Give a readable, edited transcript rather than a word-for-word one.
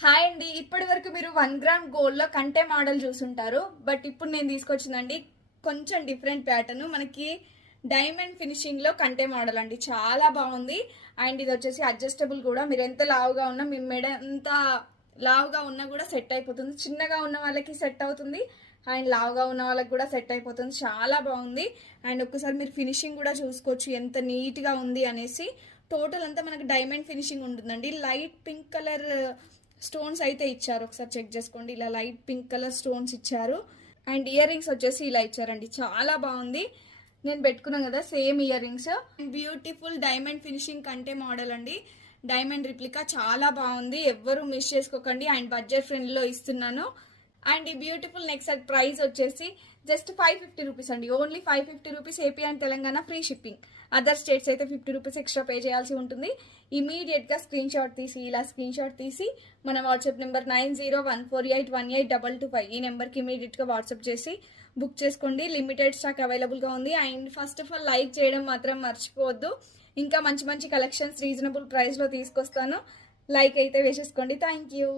Hi అండి. ఇప్పటి వరకు మీరు 1 గ్రామ్ గోల్డ్లో కంటే మోడల్ చూసుంటారు. బట్ ఇప్పుడు నేను తీసుకొచ్చిందండి కొంచెం డిఫరెంట్ ప్యాటర్న్. మనకి డైమండ్ ఫినిషింగ్లో కంటే మోడల్ అండి. చాలా బాగుంది. అండ్ ఇది వచ్చేసి అడ్జస్టబుల్ కూడా. మీరు ఎంత లావుగా ఉన్నా, మీ మెడ ఎంత లావుగా ఉన్నా కూడా సెట్ అయిపోతుంది. చిన్నగా ఉన్న వాళ్ళకి సెట్ అవుతుంది అండ్ లావుగా ఉన్న వాళ్ళకి కూడా సెట్ అయిపోతుంది. చాలా బాగుంది. అండ్ ఒక్కసారి మీరు ఫినిషింగ్ కూడా చూసుకోవచ్చు ఎంత నీట్గా ఉంది అనేసి. టోటల్ అంతా మనకి డైమండ్ ఫినిషింగ్ ఉంటుందండి. లైట్ పింక్ కలర్ స్టోన్స్ అయితే ఇచ్చారు. ఒకసారి చెక్ చేసుకోండి. ఇలా లైట్ పింక్ కలర్ స్టోన్స్ ఇచ్చారు. అండ్ ఇయర్ రింగ్స్ వచ్చేసి ఇలా ఇచ్చారండి. చాలా బాగుంది. నేను పెట్టుకున్నాను కదా same ear rings. Beautiful diamond finishing కంటే మోడల్ అండి. డైమండ్ రిప్లికా చాలా బాగుంది. ఎవ్వరూ మిస్ చేసుకోకండి. అండ్ బడ్జెట్ ఫ్రెండ్లీలో ఇస్తున్నాను. అండ్ ఈ బ్యూటిఫుల్ నెక్ సెట్ ప్రైస్ వచ్చేసి జస్ట్ 550 రూపీస్ అండి. Only 550 rupees. AP and Telangana free shipping. Other states అయితే 50 రూపీస్ ఎక్స్ట్రా పే చేయాల్సి ఉంటుంది. ఇమీడియట్గా స్క్రీన్ షాట్ తీసి మన వాట్సాప్ నెంబర్ 9014818225 ఈ నెంబర్కి ఇమీడియట్గా వాట్సాప్ చేసి బుక్ చేసుకోండి. లిమిటెడ్ స్టాక్ అవైలబుల్గా ఉంది. And first of all like చేయడం మాత్రం మర్చిపోవద్దు. ఇంకా మంచి మంచి కలెక్షన్స్ రీజనబుల్ ప్రైస్లో తీసుకొస్తాను. లైక్ అయితే వేసేసుకోండి. Thank you.